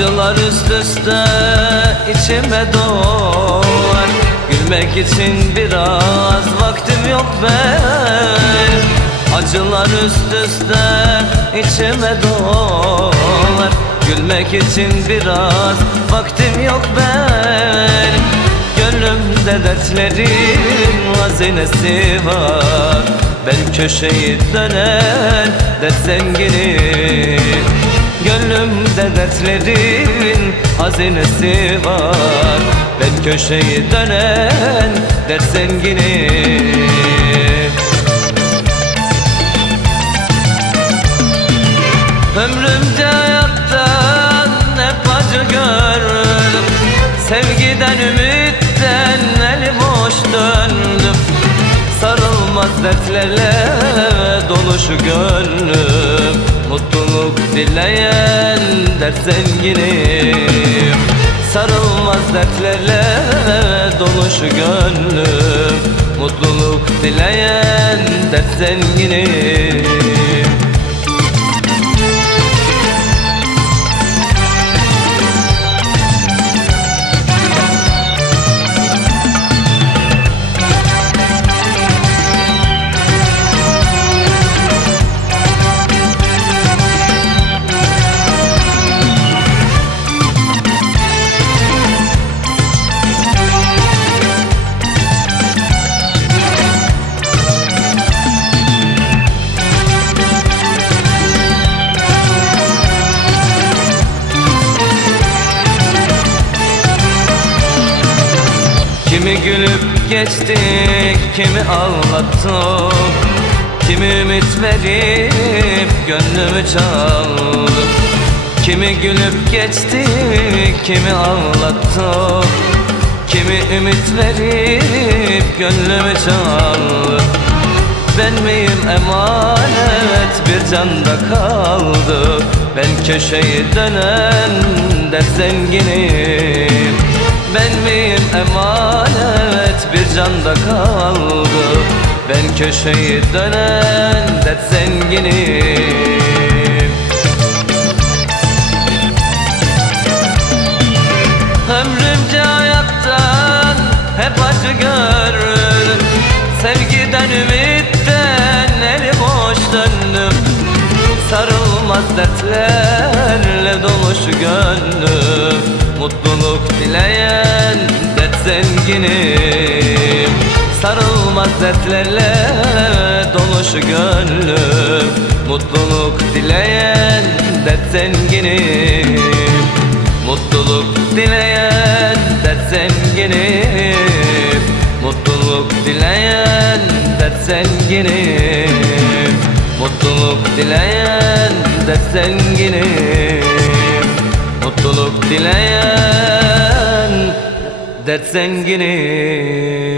Acılar üst üste içime dolar Gülmek için biraz vaktim yok benim Acılar üst üste içime dolar Gülmek için biraz vaktim yok benim Gönlümde dertlerin hazinesi var. Ben köşeyi dönen dert zenginim Dertlerin hazinesi var. Ben köşeyi dönen dert zenginim Ömrümce hayattan hep acı gördüm. Sevgiden ümitten eli boş döndüm. Sarılmaz dertlerle dolu şu gönlüm Mutluluk dileyen dert zenginim. Sarılmaz dertlerle dolu şu gönlüm. Mutluluk dileyen dert zenginim Kimi gülüp geçtik, kimi ağlattık Kimi ümit verip gönlümü çaldık Kimi gülüp geçtik, kimi ağlattık Kimi ümit verip gönlümü çaldık Ben miyim emanet bir canda kaldı. Ben köşeyi dönen de zenginim. Ben miyim emanet bir canda kaldı. Ben köşeyi dönen de zenginim Ömrümce hayattan hep acı gördüm Sevgiden ümitten eli boş döndüm. Sarılmaz dertlerle dolu şu gönlüm. Mutluluk dileyen dert zenginim Sarılmaz dertlerle dolu şu gönlüm Mutluluk dileyen dert zenginim Mutluluk dileyen dert zenginim Mutluluk dileyen dert zenginim Mutluluk dileyen dert zenginim Mutluluk dileyen dert zenginim